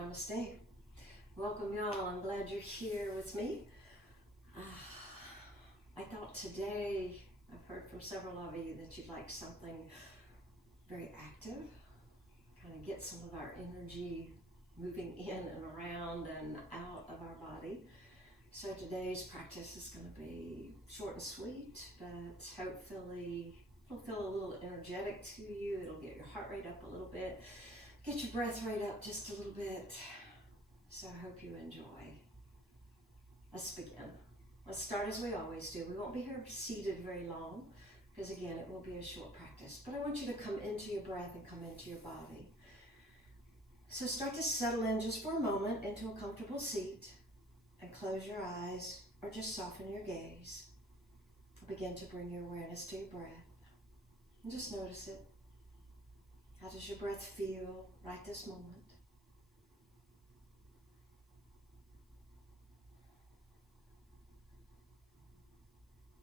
Namaste. Welcome, y'all. I'm glad you're here with me. I thought today, I've heard from several of you that you'd like something very active, kind of get some of our energy moving in and around and out of our body. So today's practice is going to be short and sweet, but hopefully it'll feel a little energetic to you. It'll get your heart rate up a little bit, get your breath rate up just a little bit. So I hope you enjoy. Let's begin. Let's start as we always do. We won't be here seated very long because again, it will be a short practice, but I want you to come into your breath and come into your body. So start to settle in just for a moment into a comfortable seat and close your eyes or just soften your gaze. Begin to bring your awareness to your breath and just notice it. How does your breath feel right this moment?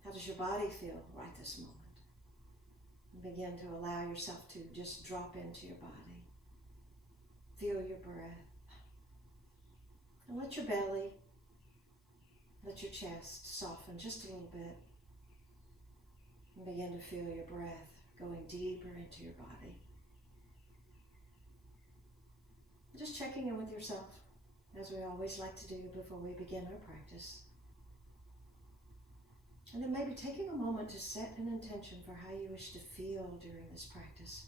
How does your body feel right this moment? And begin to allow yourself to just drop into your body. Feel your breath. And let your belly, let your chest soften just a little bit. And begin to feel your breath going deeper into your body. Just checking in with yourself, as we always like to do before we begin our practice. And then maybe taking a moment to set an intention for how you wish to feel during this practice.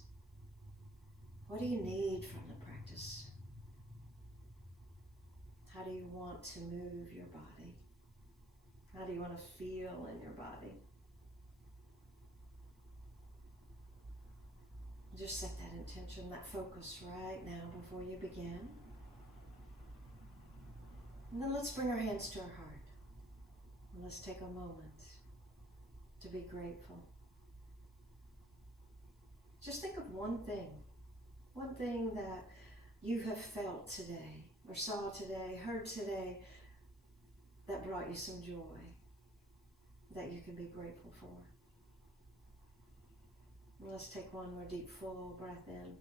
What do you need from the practice? How do you want to move your body? How do you want to feel in your body? Just set that intention, that focus right now before you begin. And then let's bring our hands to our heart. And let's take a moment to be grateful. Just think of one thing that you have felt today, or saw today, heard today, that brought you some joy, that you can be grateful for. And let's take one more deep, full breath in.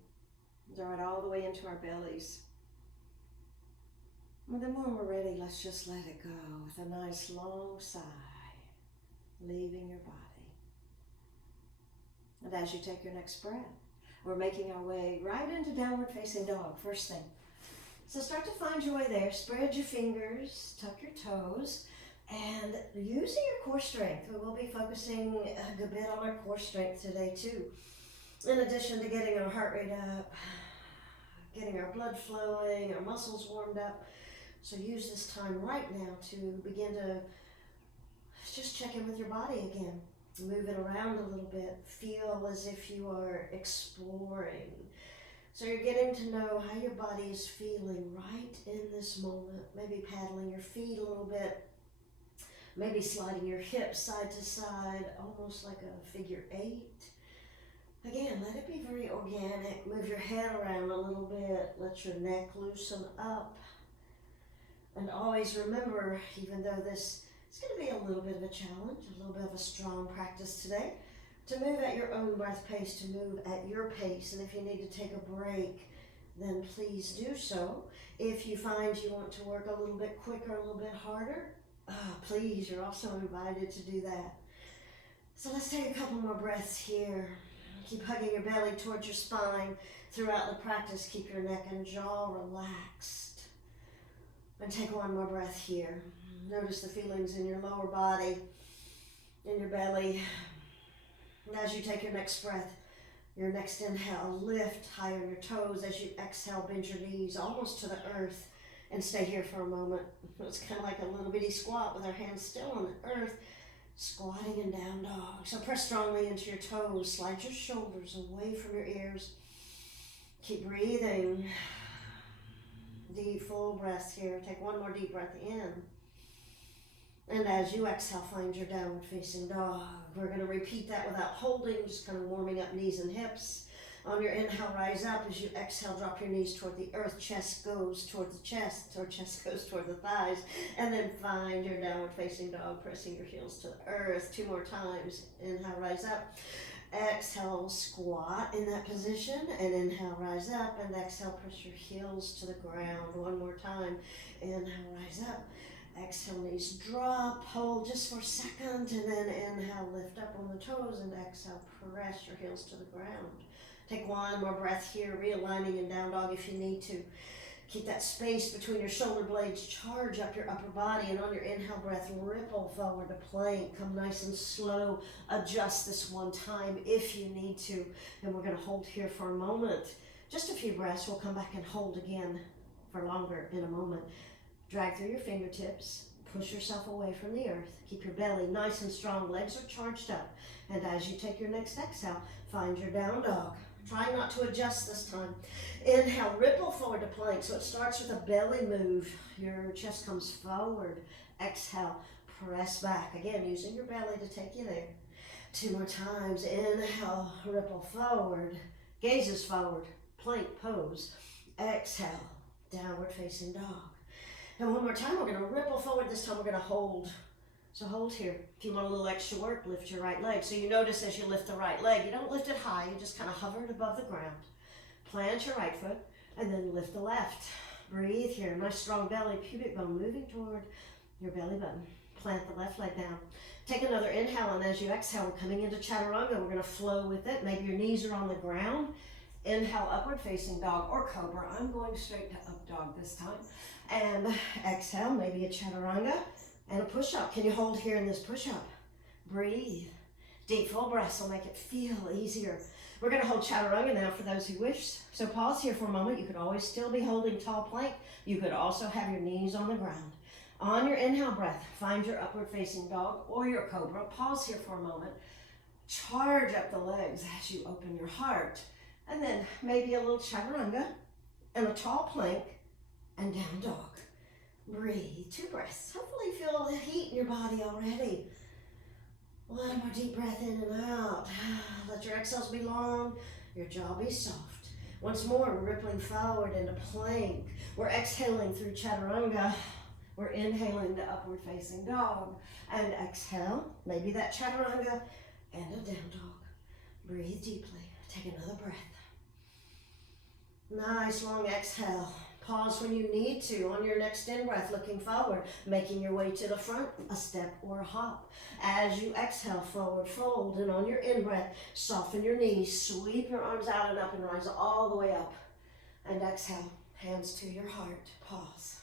Draw it all the way into our bellies. And then when we're ready, let's just let it go with a nice long sigh, leaving your body. And as you take your next breath, we're making our way right into downward facing dog, first thing. So start to find your way there. Spread your fingers, tuck your toes, and using your core strength. We will be focusing a good bit on our core strength today too. In addition to getting our heart rate up, getting our blood flowing, our muscles warmed up. So use this time right now to begin to just check in with your body again. Move it around a little bit. Feel as if you are exploring. So you're getting to know how your body is feeling right in this moment. Maybe paddling your feet a little bit. Maybe sliding your hips side to side, almost like a figure 8. Again, let it be very organic. Move your head around a little bit. Let your neck loosen up. And always remember, even though this is going to be a little bit of a challenge, a little bit of a strong practice today, to move at your own breath pace, to move at your pace. And if you need to take a break, then please do so. If you find you want to work a little bit quicker, a little bit harder, please, you're also invited to do that. So let's take a couple more breaths here. Keep hugging your belly towards your spine throughout the practice. Keep your neck and jaw relaxed. And take one more breath here. Notice the feelings in your lower body, in your belly. And as you take your next breath, your next inhale, lift higher on your toes. As you exhale, bend your knees almost to the earth and stay here for a moment. It's kind of like a little bitty squat with our hands still on the earth, squatting in down dog. So press strongly into your toes. Slide your shoulders away from your ears. Keep breathing. Deep, full breaths here. Take one more deep breath in. And as you exhale, find your downward facing dog. We're going to repeat that without holding, just kind of warming up knees and hips. On your inhale, rise up. As you exhale, drop your knees toward the earth. Chest goes toward the chest, or chest goes toward the thighs. And then find your downward facing dog, pressing your heels to the earth. 2 more times. Inhale, rise up. Exhale, squat in that position, and inhale, rise up, and exhale, press your heels to the ground. One more time. Inhale, rise up. Exhale, knees drop, hold just for a second, and then inhale, lift up on the toes, and exhale, press your heels to the ground. Take one more breath here, realigning in down dog if you need to. Keep that space between your shoulder blades, charge up your upper body, and on your inhale breath, ripple forward to plank. Come nice and slow, adjust this one time if you need to. And we're gonna hold here for a moment. Just a few breaths, we'll come back and hold again for longer in a moment. Drag through your fingertips, push yourself away from the earth. Keep your belly nice and strong, legs are charged up. And as you take your next exhale, find your down dog. Try not to adjust this time. Inhale, ripple forward to plank. So it starts with a belly move. Your chest comes forward. Exhale, press back. Again, using your belly to take you there. Two more times. Inhale, ripple forward. Gazes forward. Plank pose. Exhale, downward facing dog. And one more time, we're going to ripple forward. This time we're going to hold. So hold here. If you want a little extra work, lift your right leg. So you notice as you lift the right leg, you don't lift it high, you just kind of hover it above the ground. Plant your right foot, and then lift the left. Breathe here. Nice strong belly, pubic bone moving toward your belly button. Plant the left leg down. Take another inhale, and as you exhale, we're coming into chaturanga. We're going to flow with it. Maybe your knees are on the ground. Inhale, upward facing dog or cobra. I'm going straight to up dog this time. And exhale, maybe a chaturanga. And a push-up. Can you hold here in this push-up? Breathe. Deep full breaths will make it feel easier. We're going to hold chaturanga now for those who wish. So pause here for a moment. You could always still be holding tall plank. You could also have your knees on the ground. On your inhale breath, find your upward facing dog or your cobra. Pause here for a moment. Charge up the legs as you open your heart. And then maybe a little chaturanga and a tall plank and down dog. Breathe. 2 breaths. Hopefully you feel the heat in your body already. One more deep breath in and out. Let your exhales be long, your jaw be soft. Once more, rippling forward into plank. We're exhaling through chaturanga. We're inhaling to upward facing dog. And exhale, maybe that chaturanga and a down dog. Breathe deeply. Take another breath. Nice long exhale. Pause when you need to on your next in-breath, looking forward, making your way to the front, a step or a hop. As you exhale, forward fold, and on your in-breath, soften your knees, sweep your arms out and up and rise all the way up. And exhale, hands to your heart, pause.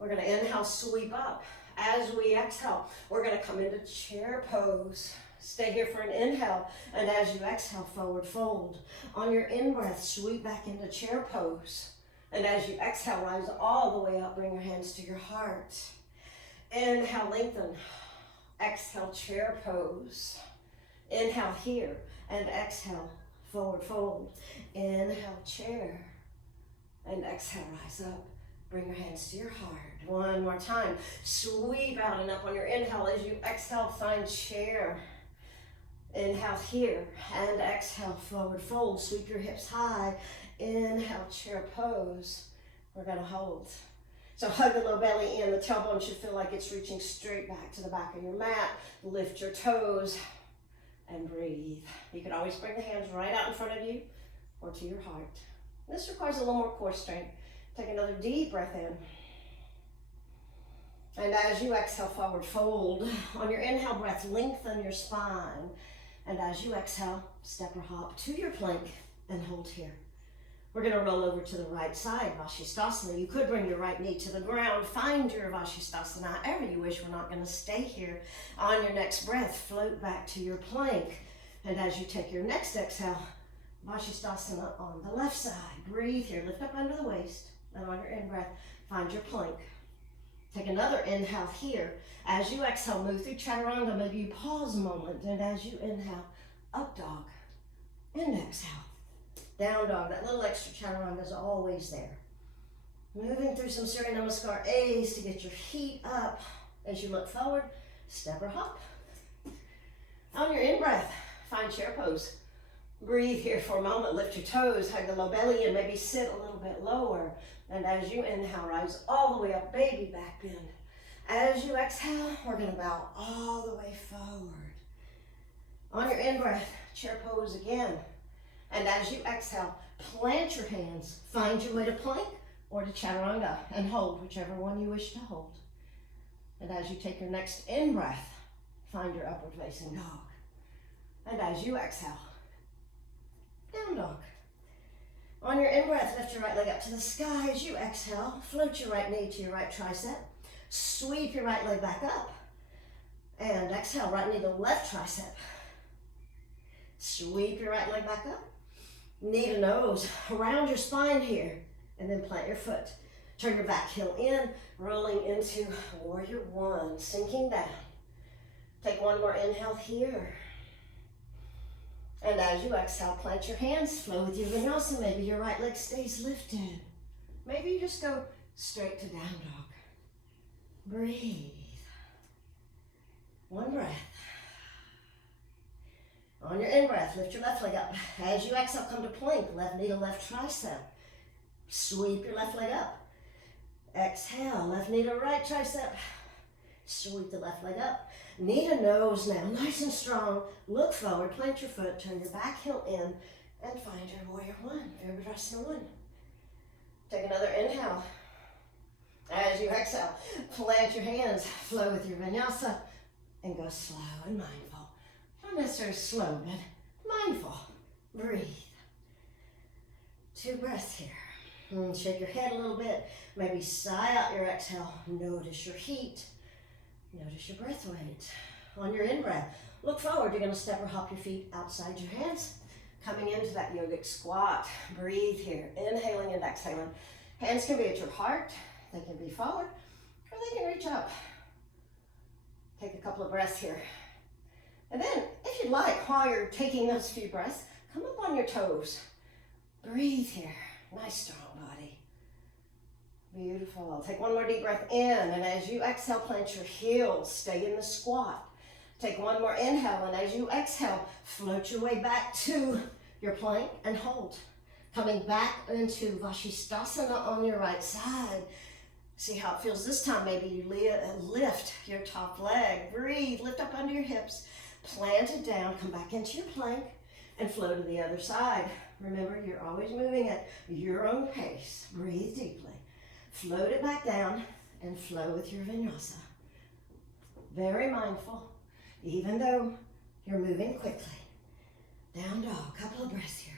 We're going to inhale, sweep up. As we exhale, we're going to come into chair pose. Stay here for an inhale, and as you exhale, forward fold. On your in-breath, sweep back into chair pose. And as you exhale, rise all the way up, bring your hands to your heart. Inhale, lengthen. Exhale, chair pose. Inhale here, and exhale, forward fold. Inhale, chair, and exhale, rise up. Bring your hands to your heart. One more time. Sweep out and up on your inhale. As you exhale, find chair. Inhale here, and exhale, forward fold. Sweep your hips high. Inhale, chair pose. We're going to hold. So hug the low belly in. The tailbone should feel like it's reaching straight back to the back of your mat. Lift your toes and breathe. You can always bring the hands right out in front of you or to your heart. This requires a little more core strength. Take another deep breath in. And as you exhale, forward fold. On your inhale breath, lengthen your spine. And as you exhale, step or hop to your plank and hold here. We're going to roll over to the right side, Vashisthasana. You could bring your right knee to the ground. Find your Vashisthasana however you wish. We're not going to stay here. On your next breath, float back to your plank. And as you take your next exhale, Vashisthasana on the left side. Breathe here. Lift up under the waist. And on your in-breath, find your plank. Take another inhale here. As you exhale, move through chaturanga. Maybe you pause a moment. And as you inhale, up dog. And exhale. Down dog. That little extra chaturanga is always there. Moving through some Surya Namaskar A's to get your heat up. As you look forward, step or hop. On your in-breath, find chair pose. Breathe here for a moment. Lift your toes. Hug the low belly and maybe sit a little bit lower. And as you inhale, rise all the way up, baby back bend. As you exhale, we're going to bow all the way forward. On your in-breath, chair pose again. And as you exhale, plant your hands. Find your way to plank or to chaturanga and hold whichever one you wish to hold. And as you take your next in-breath, find your upward facing dog. And as you exhale, down dog. On your in-breath, lift your right leg up to the sky. As you exhale, float your right knee to your right tricep. Sweep your right leg back up. And exhale, right knee to left tricep. Sweep your right leg back up. Knee to nose, around your spine here. And then plant your foot. Turn your back heel in, rolling into warrior one, sinking down. Take one more inhale here. And as you exhale, plant your hands, flow with your vinyasa. Maybe your right leg stays lifted. Maybe you just go straight to down dog. Breathe. One breath. On your in-breath, lift your left leg up. As you exhale, come to plank. Left knee to left tricep. Sweep your left leg up. Exhale, left knee to right tricep. Sweep the left leg up. Knee to nose now, nice and strong. Look forward, plant your foot, turn your back heel in, and find your warrior one, Virabhadrasana one. Take another inhale. As you exhale, plant your hands, flow with your vinyasa, and go slow and mindful. Not necessarily slow, but mindful. Breathe. 2 breaths here. And shake your head a little bit. Maybe sigh out your exhale. Notice your heat. Notice your breath weight. On your in-breath, look forward. You're going to step or hop your feet outside your hands. Coming into that yogic squat. Breathe here. Inhaling and exhaling. Hands can be at your heart. They can be forward, or they can reach up. Take a couple of breaths here. And then, if you'd like, while you're taking those few breaths, come up on your toes. Breathe here. Nice strong body. Beautiful. Take one more deep breath in, and as you exhale, plant your heels. Stay in the squat. Take one more inhale, and as you exhale, float your way back to your plank and hold. Coming back into Vashisthasana on your right side. See how it feels this time. Maybe you lift your top leg. Breathe, lift up under your hips. Plant it down, come back into your plank, and flow to the other side. Remember, you're always moving at your own pace. Breathe deeply. Float it back down and flow with your vinyasa. Very mindful, even though you're moving quickly. Down dog, couple of breaths here.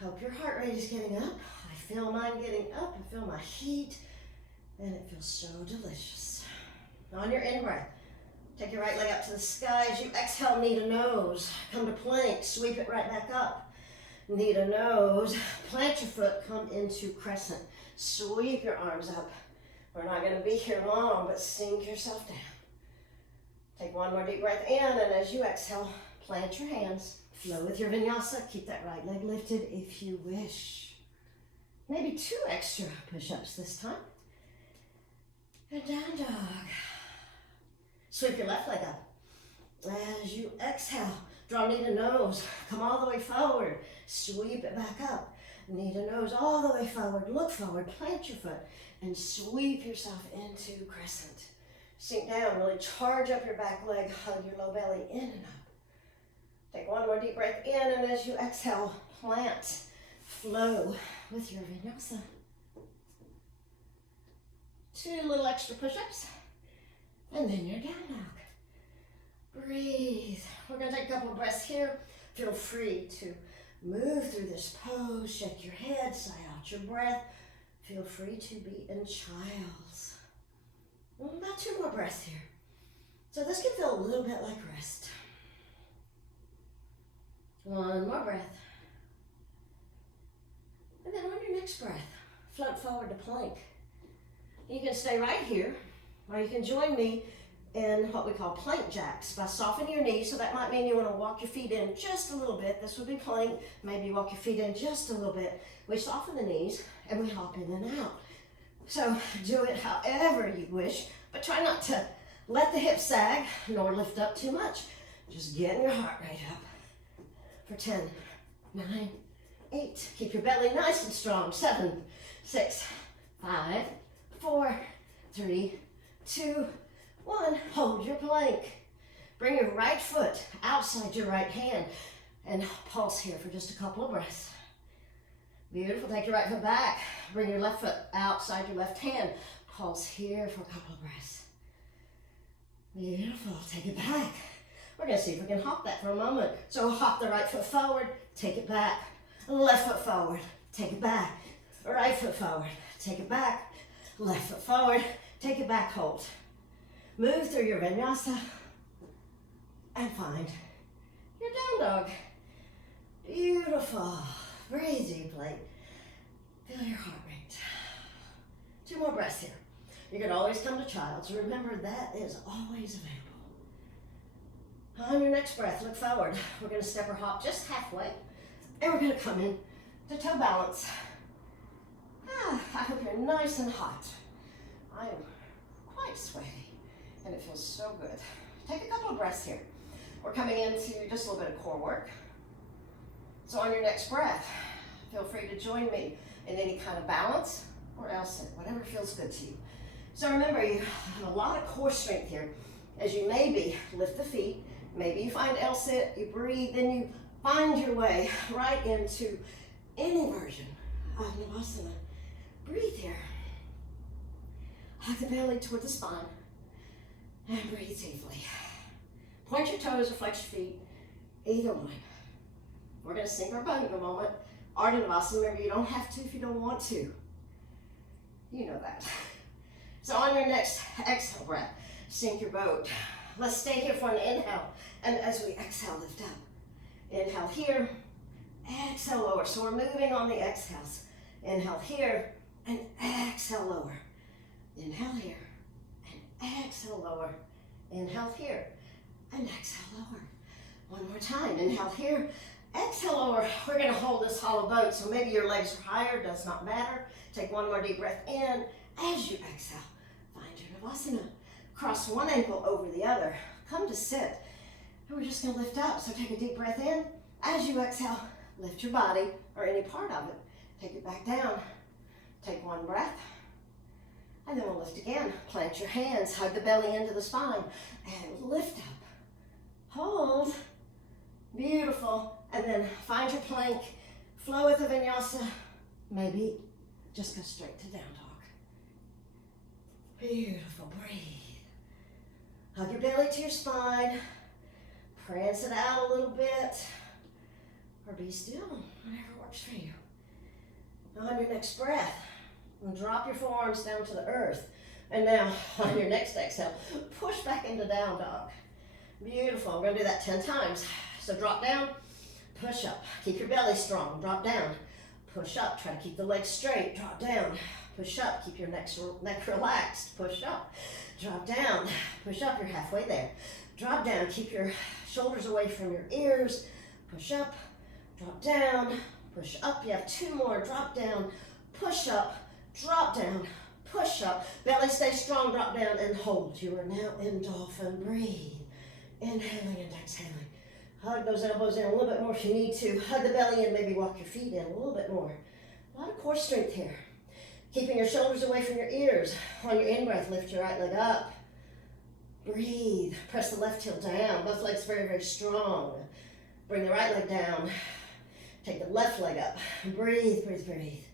Hope your heart rate is getting up. I feel mine getting up. I feel my heat, and it feels so delicious. On your in-breath, take your right leg up to the sky. As you exhale, knee to nose. Come to plank, sweep it right back up. Knee to nose, plant your foot, come into crescent. Sweep your arms up. We're not going to be here long, but sink yourself down. Take one more deep breath in, and as you exhale, plant your hands. Flow with your vinyasa. Keep that right leg lifted if you wish. Maybe 2 extra push-ups this time. And down dog. Sweep your left leg up. As you exhale, draw knee to nose. Come all the way forward. Sweep it back up. Knee to nose all the way forward. Look forward. Plant your foot. And sweep yourself into crescent. Sink down. Really charge up your back leg. Hug your low belly in and up. Take one more deep breath in. And as you exhale, plant. Flow with your vinyasa. 2 little extra push-ups. And then you're down dog. Breathe. We're going to take a couple of breaths here. Feel free to move through this pose. Shake your head. Sigh out your breath. Feel free to be in child's. About 2 more breaths here. So this can feel a little bit like rest. 1 more breath. And then on your next breath, float forward to plank. You can stay right here, or you can join me in what we call plank jacks by softening your knees. So that might mean you want to walk your feet in just a little bit. This would be plank. Maybe walk your feet in just a little bit. We soften the knees and we hop in and out. So do it however you wish, but try not to let the hips sag nor lift up too much. Just getting your heart rate up. For 10, 9, 8. Keep your belly nice and strong. 7, 6, 5, 4, 3, 2, 1. Hold your plank. Bring your right foot outside your right hand and pulse here for just a couple of breaths. Beautiful. Take your right foot back. Bring your left foot outside your left hand. Pulse here for a couple of breaths. Beautiful. Take it back. We're going to see if we can hop that for a moment. So hop the right foot forward, take it back. Left foot forward, take it back. Right foot forward, take it back. Left foot forward, take it back, hold. Move through your vinyasa and find your down dog. Beautiful. Breathe deeply. Feel your heart rate. 2 more breaths here. You can always come to child's. Remember, that is always available. On your next breath, look forward. We're going to step or hop just halfway, and we're going to come in to toe balance. I hope you're nice and hot. I am quite sweaty, and it feels so good. Take a couple of breaths here. We're coming into just a little bit of core work. So on your next breath, feel free to join me in any kind of balance or L-sit, whatever feels good to you. So remember, you have a lot of core strength here. As you maybe lift the feet, maybe you find L-sit, you breathe, then you find your way right into any version of Navasana. Breathe here. Hug the belly toward the spine and breathe deeply. Point your toes or flex your feet, either one. We're going to sink our boat in a moment. Ardha Navasana, remember, you don't have to if you don't want to. You know that. So on your next exhale breath, sink your boat. Let's stay here for an inhale, and as we exhale, lift up. Inhale here, exhale lower. So we're moving on the exhales. Inhale here, and exhale lower. Inhale here, and exhale lower. Inhale here, and exhale lower. One more time. Inhale here, exhale lower. We're going to hold this hollow boat, so maybe your legs are higher, does not matter. Take one more deep breath in. As you exhale, find your Navasana. Cross one ankle over the other. Come to sit. And we're just going to lift up. So take a deep breath in. As you exhale, lift your body or any part of it. Take it back down. Take one breath. And then we'll lift again. Plant your hands. Hug the belly into the spine. And lift up. Hold. Beautiful. And then find your plank. Flow with the vinyasa. Maybe just go straight to down dog. Beautiful. Breathe. Hug your belly to your spine. Prance it out a little bit. Or be still. Whatever works for you. On your next breath, drop your forearms down to the earth. And now, on your next exhale, push back into down dog. Beautiful. We're going to do that 10 times. So drop down, push up. Keep your belly strong. Drop down, push up. Try to keep the legs straight. Drop down, push up. Keep your neck relaxed. Push up. Drop down, push up. You're halfway there. Drop down. Keep your shoulders away from your ears. Push up, drop down, push up. You have 2 more. Drop down, push up, drop down, push up. Belly stay strong. Drop down and hold. You are now in dolphin. Breathe. Inhaling and exhaling. Hug those elbows in a little bit more if you need to. Hug the belly in. Maybe walk your feet in a little bit more. A lot of core strength here. Keeping your shoulders away from your ears. On your in-breath, lift your right leg up. Breathe. Press the left heel down. Both legs very, very strong. Bring the right leg down. Take the left leg up. Breathe, breathe, breathe.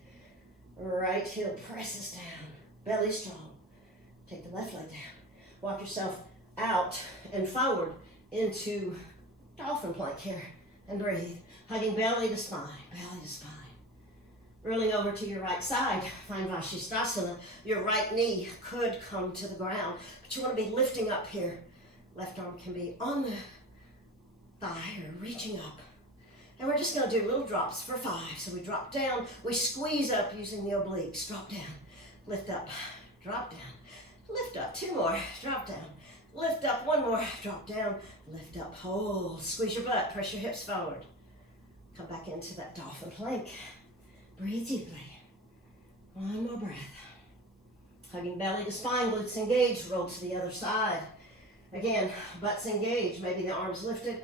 Right heel presses down. Belly strong. Take the left leg down. Walk yourself out and forward into dolphin plank here. And breathe. Hugging belly to spine. Belly to spine. Rolling over to your right side. Find Vashisthasana. Your right knee could come to the ground. But you want to be lifting up here. Left arm can be on the thigh or reaching up. And we're just going to do little drops for 5. So we drop down, we squeeze up using the obliques. Drop down, lift up, drop down, lift up. 2 more, drop down, lift up. 1 more, drop down, lift up, hold. Squeeze your butt, press your hips forward. Come back into that dolphin plank. Breathe deeply. 1 more breath. Hugging belly to spine, glutes engaged, roll to the other side. Again, butts engaged, maybe the arms lifted.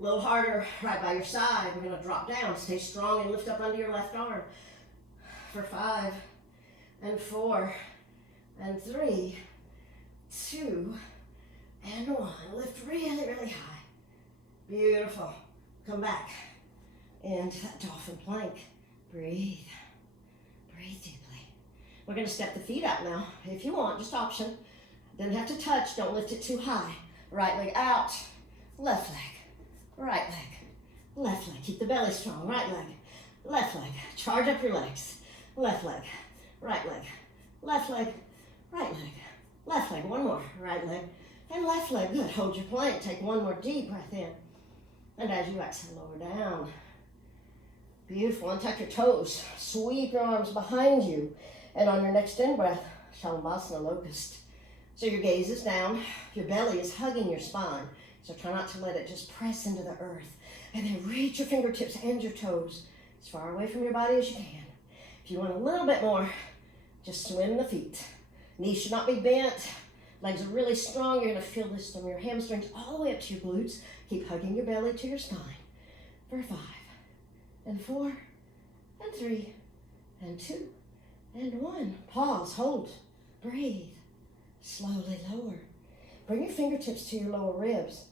A little harder right by your side. We're going to drop down. Stay strong and lift up under your left arm. For 5 and 4 and 3, 2 and 1. Lift really, really high. Beautiful. Come back into that dolphin plank. Breathe. Breathe deeply. We're going to step the feet out now. If you want, just option. Doesn't have to touch. Don't lift it too high. Right leg out. Left leg. Right leg. Left leg. Keep the belly strong. Right leg. Left leg. Charge up your legs. Left leg. Right leg. Left leg. Right leg. Left leg. One more. Right leg. And left leg. Good. Hold your plank. Take one more deep breath in. And as you exhale, lower down. Beautiful. Untuck your toes. Sweep your arms behind you. And on your next in breath, Shalabhasana Locust. So your gaze is down. Your belly is hugging your spine. So try not to let it just press into the earth. And then reach your fingertips and your toes as far away from your body as you can. If you want a little bit more, just swim the feet. Knees should not be bent. Legs are really strong. You're going to feel this from your hamstrings all the way up to your glutes. Keep hugging your belly to your spine. For 5, and 4, and 3, and 2, and 1. Pause, hold, breathe. Slowly lower. Bring your fingertips to your lower ribs.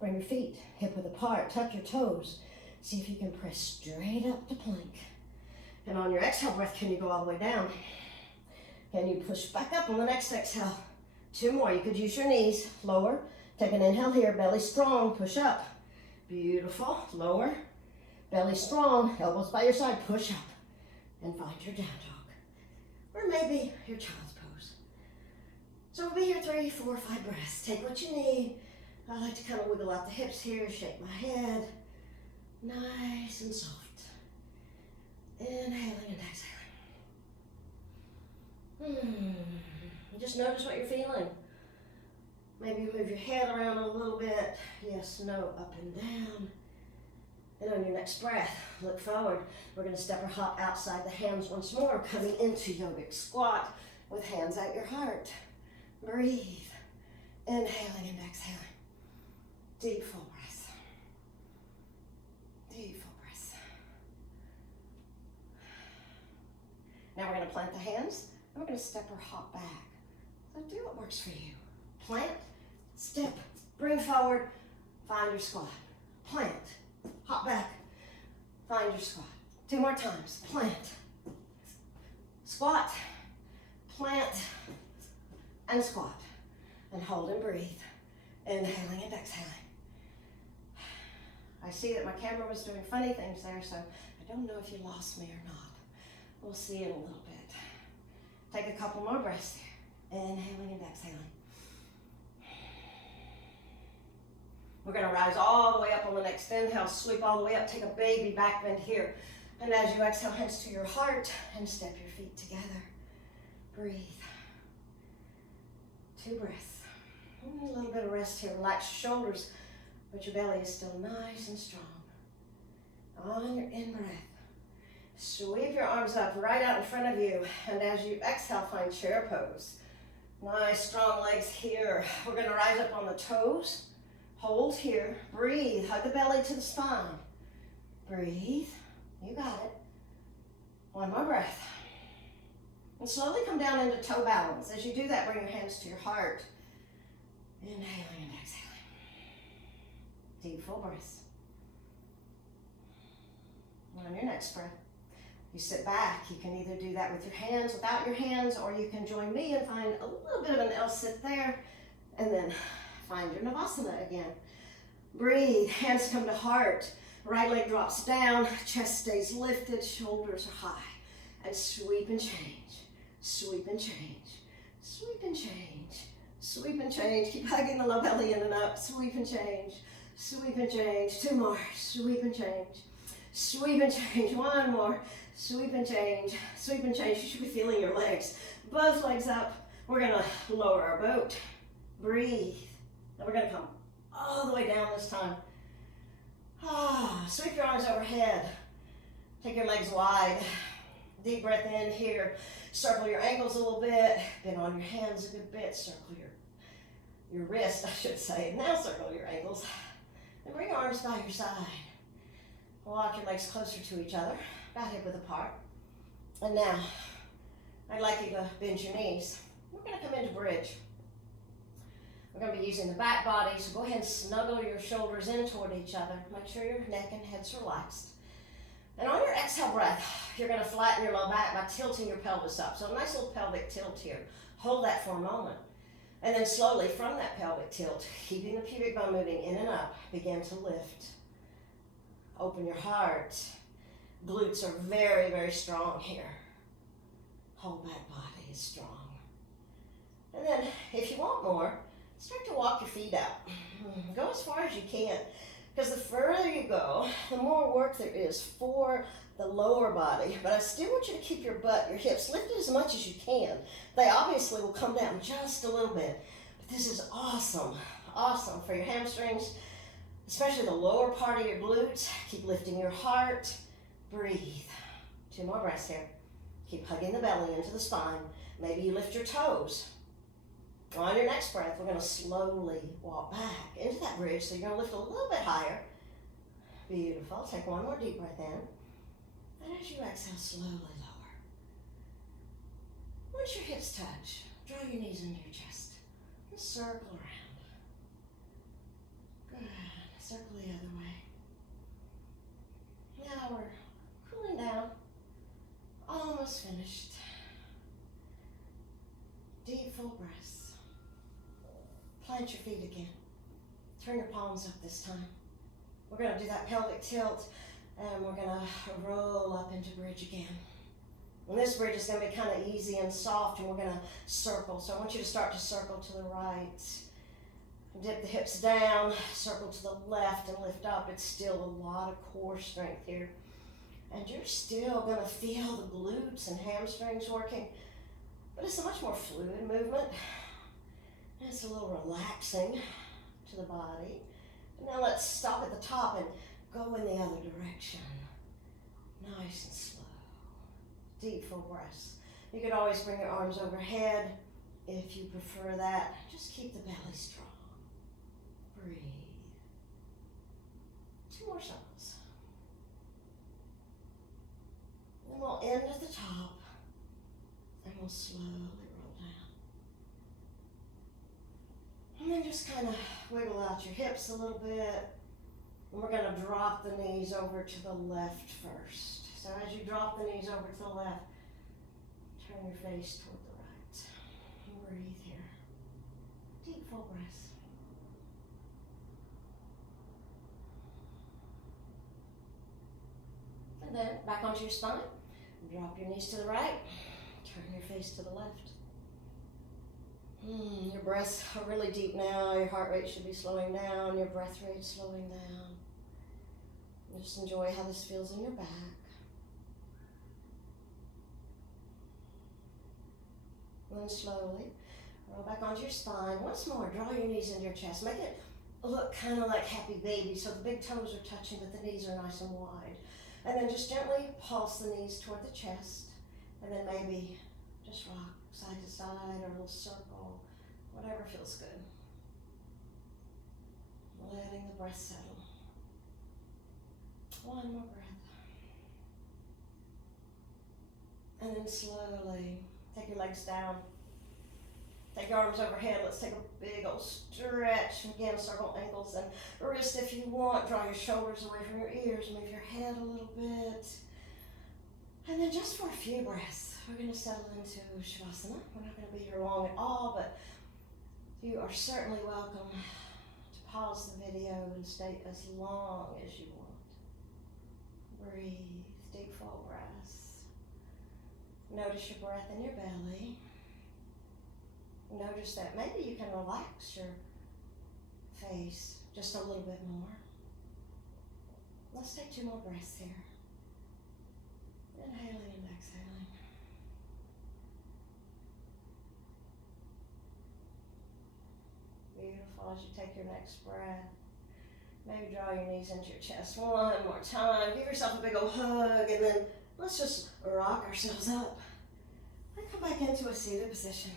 Bring your feet hip width apart. Tuck your toes. See if you can press straight up to plank. And on your exhale breath, can you go all the way down? Can you push back up on the next exhale? 2 more. You could use your knees. Lower. Take an inhale here. Belly strong. Push up. Beautiful. Lower. Belly strong. Elbows by your side. Push up. And find your down dog. Or maybe your child's pose. So we'll be here 3, 4, 5 breaths. Take what you need. I like to kind of wiggle out the hips here. Shake my head. Nice and soft. Inhaling and exhaling. Just notice what you're feeling. Maybe move your head around a little bit. Yes, no, up and down. And on your next breath, look forward. We're going to step or hop outside the hands once more, coming into yogic squat with hands at your heart. Breathe. Inhaling and exhaling. Deep full breath. Deep full breath. Now we're going to plant the hands, and we're going to step or hop back. So do what works for you. Plant, step, bring forward, find your squat. Plant, hop back, find your squat. 2 more times. Plant, squat, plant, and squat. And hold and breathe. Inhaling and exhaling. I see that my camera was doing funny things there, so I don't know if you lost me or not. We'll see in a little bit. Take a couple more breaths there. Inhaling and exhaling. We're going to rise all the way up on the next inhale. Sweep all the way up. Take a baby back bend here. And as you exhale, hands to your heart and step your feet together. Breathe. 2 breaths. A little bit of rest here. Relax your shoulders, but your belly is still nice and strong. On your in-breath, sweep your arms up right out in front of you. And as you exhale, find chair pose. Nice, strong legs here. We're going to rise up on the toes. Hold here. Breathe. Hug the belly to the spine. Breathe. You got it. 1 more breath. And slowly come down into toe balance. As you do that, bring your hands to your heart. Inhaling and exhaling. Deep full breaths. On your next breath, you sit back. You can either do that with your hands, without your hands, or you can join me and find a little bit of an L sit there, and then find your Navasana again. Breathe. Hands come to heart. Right leg drops down. Chest stays lifted. Shoulders are high. And sweep and change. Sweep and change. Sweep and change. Sweep and change. Keep hugging the low belly in and up. Sweep and change. Sweep and change. 2 more. Sweep and change. Sweep and change. 1 more. Sweep and change. Sweep and change. You should be feeling your legs. Both legs up. We're going to lower our boat. Breathe. And we're going to come all the way down this time. Sweep your arms overhead. Take your legs wide. Deep breath in here. Circle your ankles a little bit. Bend on your hands a good bit. Circle your wrist, I should say. Now circle your ankles. And bring your arms by your side. Walk your legs closer to each other. About hip width apart. And now, I'd like you to bend your knees. We're going to come into bridge. We're going to be using the back body, so go ahead and snuggle your shoulders in toward each other. Make sure your neck and head's relaxed. And on your exhale breath, you're going to flatten your low back by tilting your pelvis up. So a nice little pelvic tilt here. Hold that for a moment. And then slowly from that pelvic tilt, keeping the pubic bone moving in and up, begin to lift. Open your heart. Glutes are very, very strong here. Whole back body is strong. And then if you want more, start to walk your feet out. Go as far as you can, because the further you go, the more work there is for the lower body. But I still want you to keep your butt, your hips lifted as much as you can. They obviously will come down just a little bit, but this is awesome, awesome for your hamstrings, especially the lower part of your glutes. Keep lifting your heart. Breathe. 2 more breaths here. Keep hugging the belly into the spine. Maybe you lift your toes. On your next breath, we're going to slowly walk back into that bridge. So you're going to lift a little bit higher. Beautiful. Take 1 more deep breath in. And as you exhale, slowly lower. Once your hips touch, draw your knees into your chest. And circle around. Good. Circle the other way. Now we're cooling down. Almost finished. Deep, full breaths. Plant your feet again. Turn your palms up this time. We're going to do that pelvic tilt, and we're going to roll up into bridge again. And this bridge is going to be kind of easy and soft, and we're going to circle. So I want you to start to circle to the right. Dip the hips down, circle to the left, and lift up. It's still a lot of core strength here. And you're still going to feel the glutes and hamstrings working, but it's a much more fluid movement. And it's a little relaxing to the body. And now let's stop at the top and go in the other direction. Nice and slow. Deep, full breaths. You could always bring your arms overhead if you prefer that. Just keep the belly strong. Breathe. 2 more cycles. And we'll end at the top, and we'll slowly roll down. And then just kind of wiggle out your hips a little bit. And we're going to drop the knees over to the left first. So as you drop the knees over to the left, turn your face toward the right. And breathe here. Deep, full breaths. And then back onto your spine. Drop your knees to the right. Turn your face to the left. Your breaths are really deep now. Your heart rate should be slowing down. Your breath rate slowing down. Just enjoy how this feels in your back. And then slowly roll back onto your spine. Once more, draw your knees into your chest. Make it look kind of like happy baby, so the big toes are touching, but the knees are nice and wide. And then just gently pulse the knees toward the chest, and then maybe just rock side to side or a little circle, whatever feels good. Letting the breath settle. 1 more breath. And then slowly take your legs down. Take your arms overhead. Let's take a big old stretch. Again, circle ankles and wrists if you want. Draw your shoulders away from your ears. Move your head a little bit. And then just for a few breaths, we're going to settle into Shavasana. We're not going to be here long at all, but you are certainly welcome to pause the video and stay as long as you want. Breathe, deep full breaths. Notice your breath in your belly. Notice that maybe you can relax your face just a little bit more. Let's take 2 more breaths here. Inhaling and exhaling. Beautiful. As you take your next breath, maybe draw your knees into your chest 1 more time. Give yourself a big old hug, and then let's just rock ourselves up and come back into a seated position.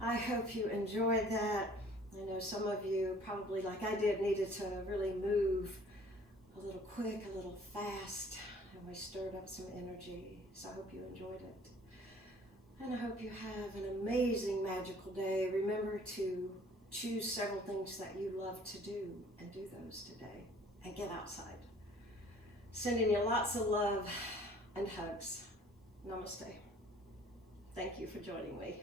I hope you enjoyed that. I know some of you probably, like I did, needed to really move a little quick, a little fast, and we stirred up some energy, so I hope you enjoyed it. And I hope you have an amazing, magical day. Remember to choose several things that you love to do and do those today. And get outside. Sending you lots of love and hugs. Namaste. Thank you for joining me.